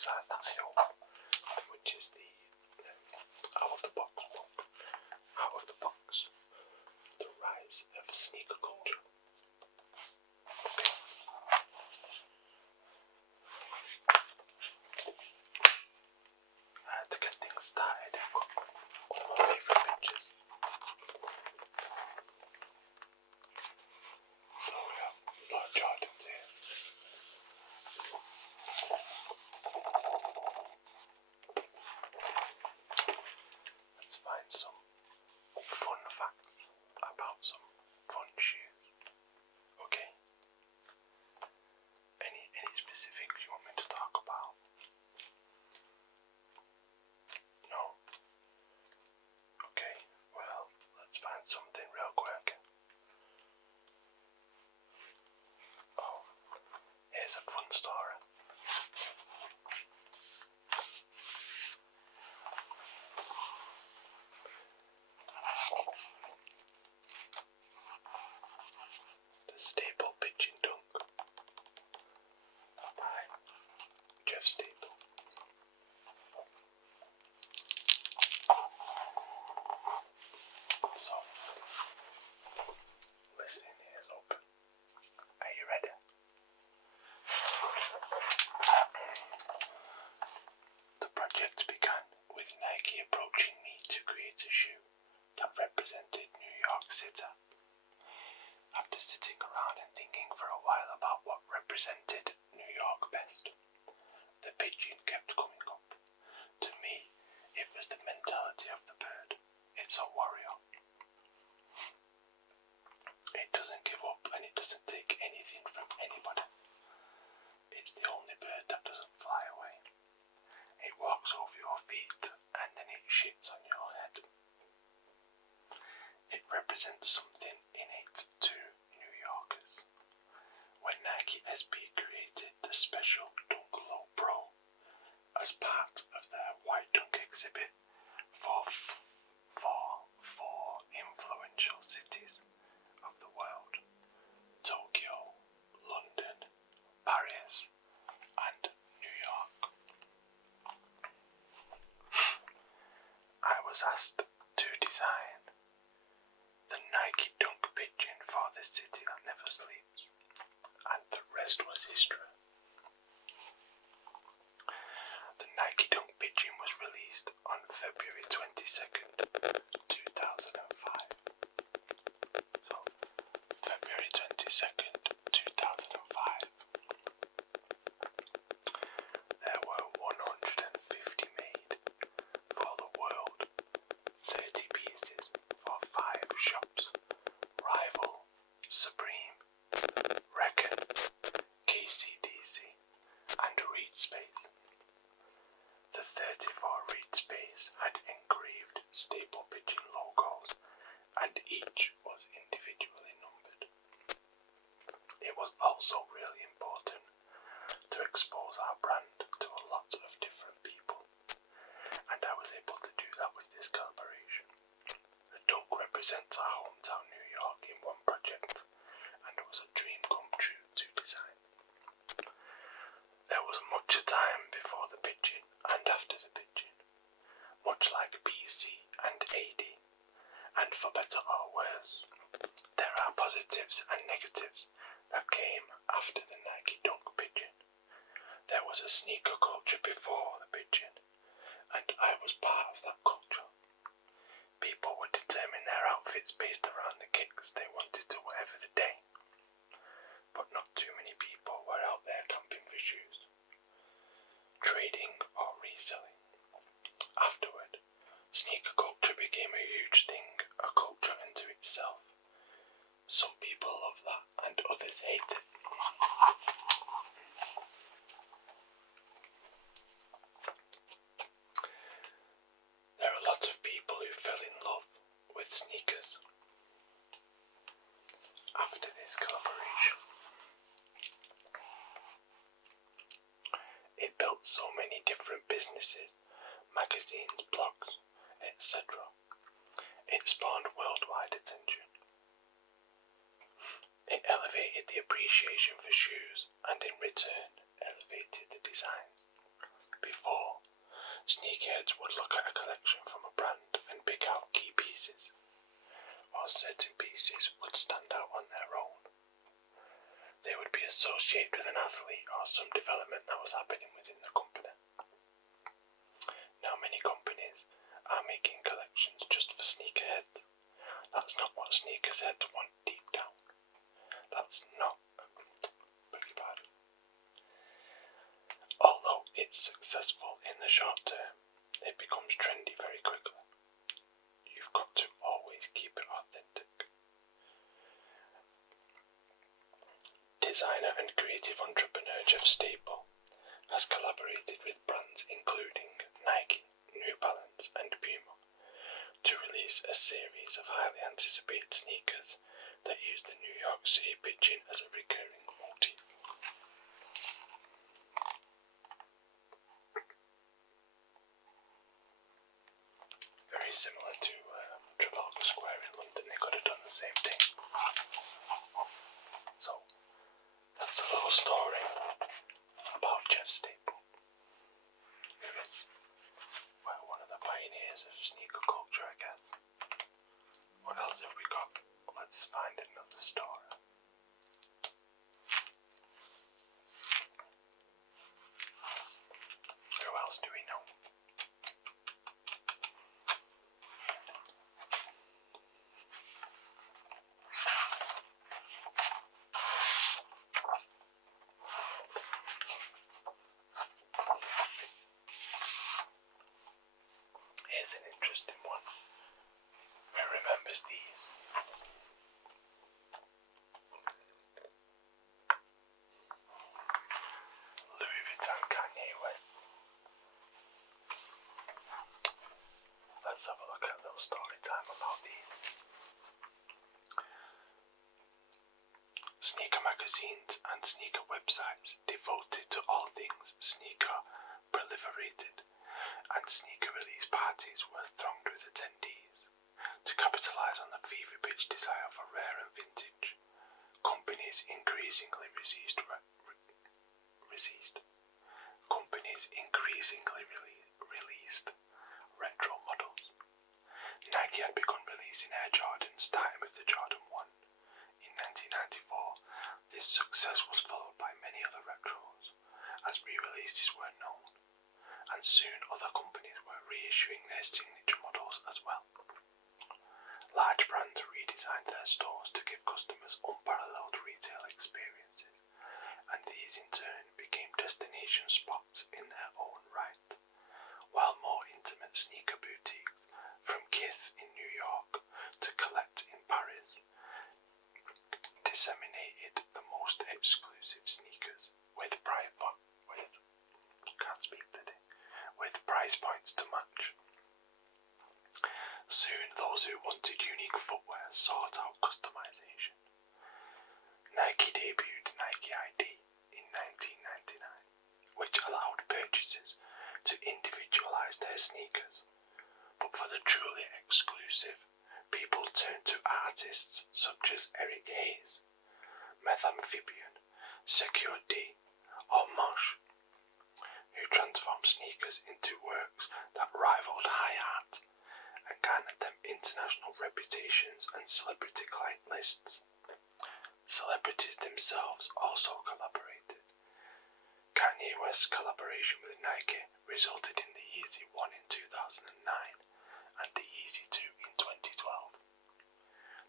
alongside that I own, which is the Out of the Box book. Out of the Box, The Rise of Sneaker Culture. Okay. To get things started, I've got one of my favourite pictures. So we have a lot of Jordans here. Let's find some fun facts about some fun shoes. Okay. Any specifics you want me to talk about? No? Okay, well, let's find something real quick. Oh, here's a fun story. The Staple Pigeon Dunk by Jeff Staple. So, listening ears open. Are you ready? The project began with Nike approaching me to create a shoe that represented New York City. After sitting around and thinking for a while about what represented New York best, the pigeon kept coming up. To me, it was the mentality of the bird. It's a warrior. It doesn't give up and it doesn't take anything from anybody. It's the only bird that doesn't fly away. It walks over your feet and then it shits on your head. It represents something innate to New Yorkers. When Nike SB created the special Dunk Low Pro as part of their White Dunk exhibit for four influential cities of the world, Tokyo, London, Paris, and New York. I was asked to design the Nike Dunk Pigeon for the city that never sleeps, and the rest was history. The Nike Dunk Pigeon was released on February 22nd, 2005. So, February 22nd, 2005. There were 150 made for the world, 30 pieces for 5 shops: Rival, Supreme, Reckon, KCDC, and Reed Space. The 34 Reed Space had engraved Staple Pigeon logos, and each was individually numbered. It was also really important to expose our brand to a lot of different people, and I was able to do that with this collaboration. The dunk represents our hometown New York in one project, and it was a dream come true to design. There was much time before the pigeon and after the pigeon, much like BC and AD, and for better or worse, there are positives and negatives that came after the Nike Dunk Pigeon. There was a sneaker culture before the pigeon, and I was part of that culture. People would determine their outfits based around the kicks they wanted to wear for the day, but not too many people were out there camping for shoes, trading or reselling. Afterward, sneaker culture became a huge thing, a culture unto itself. Some people love that and others hate it. There are a lot of people who fell in love with sneakers after this collaboration. It built so many different businesses, magazines, blogs, etc. It spawned worldwide attention. It elevated the appreciation for shoes and in return elevated the designs. Before, sneakerheads would look at a collection from a brand and pick out key pieces, or certain pieces would stand out on their own. They would be associated with an athlete or some development that was happening within the company. Now many companies are making collections just for sneakerheads. That's not what sneakerheads want deep down. That's not, pretty bad. Although it's successful in the short term, it becomes trendy very quickly. You've got to always keep it authentic. Designer and creative entrepreneur Jeff Staple has collaborated with brands including Nike, New Balance and Puma to release a series of highly anticipated sneakers that use the New York City pigeon as a recurring motif. Very similar to Trafalgar Square in London, they could have done the same thing. So, that's a little story about Jeff Staple, who is one of the pioneers of sneaker culture, I guess. What else have we got? Let's find another story. Who else do we know? Here's an interesting one. Who remembers these? Louis Vuitton Kanye West. Let's have a look at a little story time about these. Sneaker magazines and sneaker websites devoted to all things sneaker proliferated, and sneaker release parties were thronged with attendees. To capitalise on the fever-pitch desire for rare and vintage, companies increasingly released retro models. Nike had begun releasing Air Jordan, starting with the Jordan 1 in 1994. This success was followed by many other retros, as re-releases were known, and soon other companies were reissuing their signature models as well. Large brands redesigned their stores to give customers unparalleled retail experiences, and these in turn became destination spots in their own right, while more intimate sneaker boutiques, from Kith in New York to Colette in Paris, disseminated the most exclusive sneakers with price points to match. Soon those who wanted unique footwear sought out customization. Nike debuted Nike ID in 1999, which allowed purchasers to individualize their sneakers. But for the truly exclusive, people turned to artists such as Eric Hayes, Methamphibian, Secure D, or Mosh, who transformed sneakers into works that rivaled high art and garnered them international reputations and celebrity client lists. Celebrities themselves also collaborated. Kanye West's collaboration with Nike resulted in the Yeezy 1 in 2009 and the Yeezy 2 in 2012.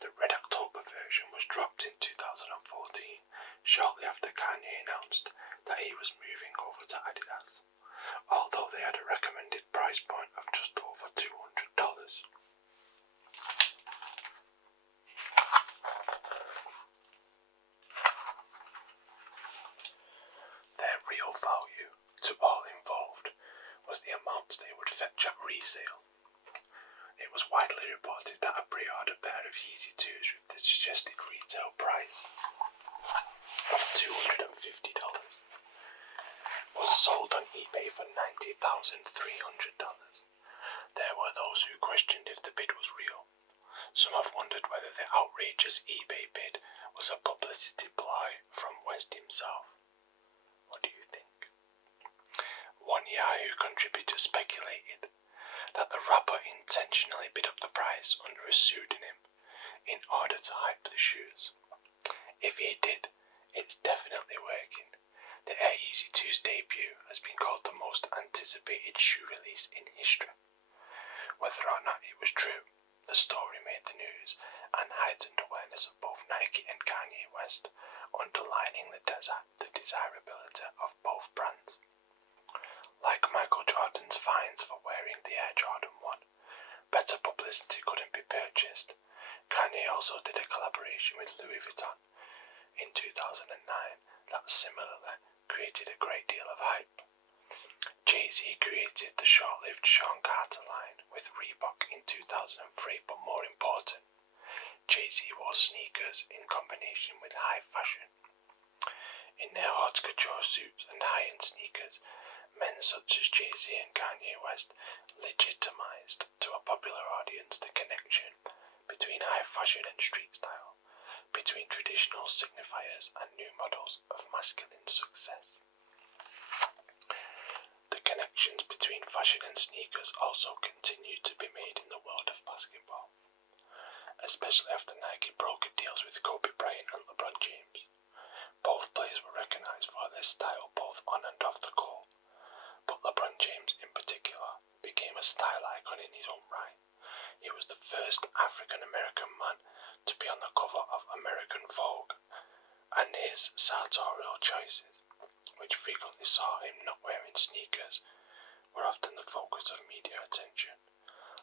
The Red October version was dropped in 2014, shortly after Kanye announced that he was moving over to Adidas, although they had a recommended price point of just over $200. Their real value to all involved was the amounts they would fetch at resale. It was widely reported that a pre-order pair of Yeezy 2s with the suggested retail price of $250 was sold on eBay for $90,300. There were those who questioned if the bid was real. Some have wondered whether the outrageous eBay bid was a publicity ploy from West himself. What do you think? One Yahoo further speculated that the rapper intentionally bid up the price under a pseudonym in order to hype the shoes. If he did, it's definitely working. The Air Yeezy 2's debut has been called the most anticipated shoe release in history. Whether or not it was true, the story made the news and heightened awareness of both Nike and Kanye West, underlining the desirability of both brands. Like Michael Jordan's fines for wearing the Air Jordan 1, better publicity couldn't be purchased. Kanye also did a collaboration with Louis Vuitton in 2009 that similarly created a great deal of hype. Jay-Z created the short-lived Sean Carter line with Reebok in 2003, but more important, Jay-Z wore sneakers in combination with high fashion. In their haute couture suits and high-end sneakers, men such as Jay-Z and Kanye West legitimized to a popular audience the connection between high fashion and street style, between traditional signifiers and new models of masculine success. The connections between fashion and sneakers also continued to be made in the world of basketball, especially after Nike brokered deals with Kobe Bryant and LeBron James. Both players were recognized for their style both on and off the court, but LeBron James in particular became a style icon in his own right. He was the first African-American man to be on the cover of American Vogue, and his sartorial choices, which frequently saw him not wearing sneakers, were often the focus of media attention.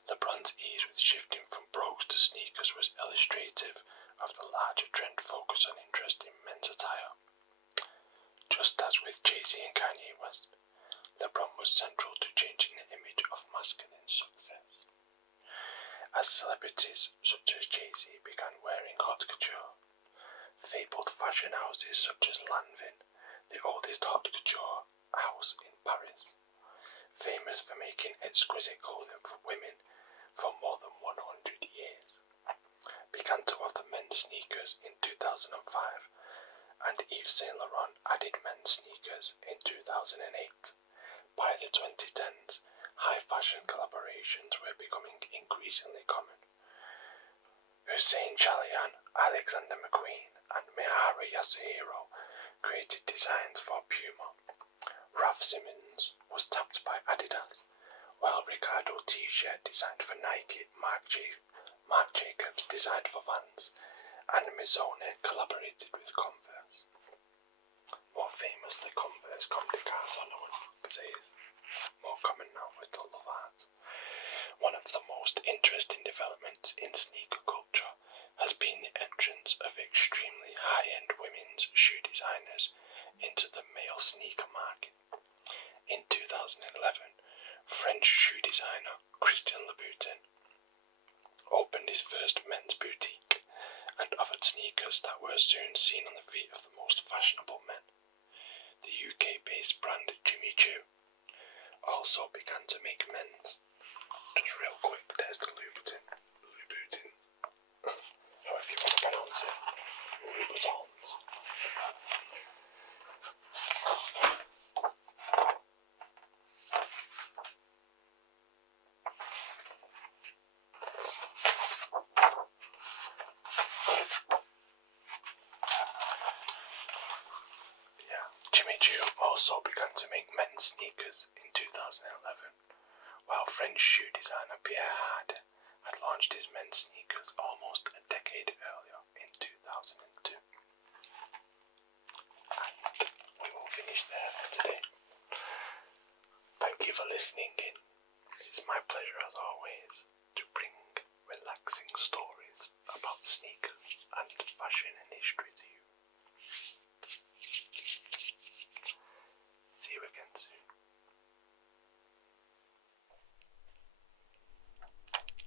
LeBron's ease with shifting from brogues to sneakers was illustrative of the larger trend focus on interest in men's attire. Just as with Jay-Z and Kanye West, LeBron was central to changing the image of masculine success. As celebrities such as Jay-Z began wearing haute couture, fabled fashion houses such as Lanvin, the oldest haute couture house in Paris, famous for making exquisite clothing for women for more than 100 years, began to offer men's sneakers in 2005, and Yves Saint Laurent added men's sneakers in 2008. By the 2010s, high fashion collaborations were becoming increasingly common. Hussein Chalayan, Alexander McQueen, and Mihara Yasuhiro created designs for Puma. Ralph Simmons was tapped by Adidas, while Riccardo T-shirt designed for Nike, Marc Jacobs designed for Vans, and Missoni collaborated with Converse. More famously, Converse Comme des Garçons, I would say, is more common now with the love arts. One of the most interesting developments in sneaker culture has been the entrance of extremely high-end women's shoe designers into the male sneaker market. In 2011, French shoe designer Christian Louboutin opened his first men's boutique and offered sneakers that were soon seen on the feet of the most fashionable men. The UK-based brand Jimmy Choo also began to make men's. Just real quick, there's the Louboutin, however you want to pronounce it, Louboutins. Jimmy Choo also began to make men's sneakers in 2011, while French shoe designer Pierre Hardy had launched his men's sneakers almost a decade earlier in 2002. And we will finish there for today. Thank you for listening in. It's my pleasure as always to bring relaxing stories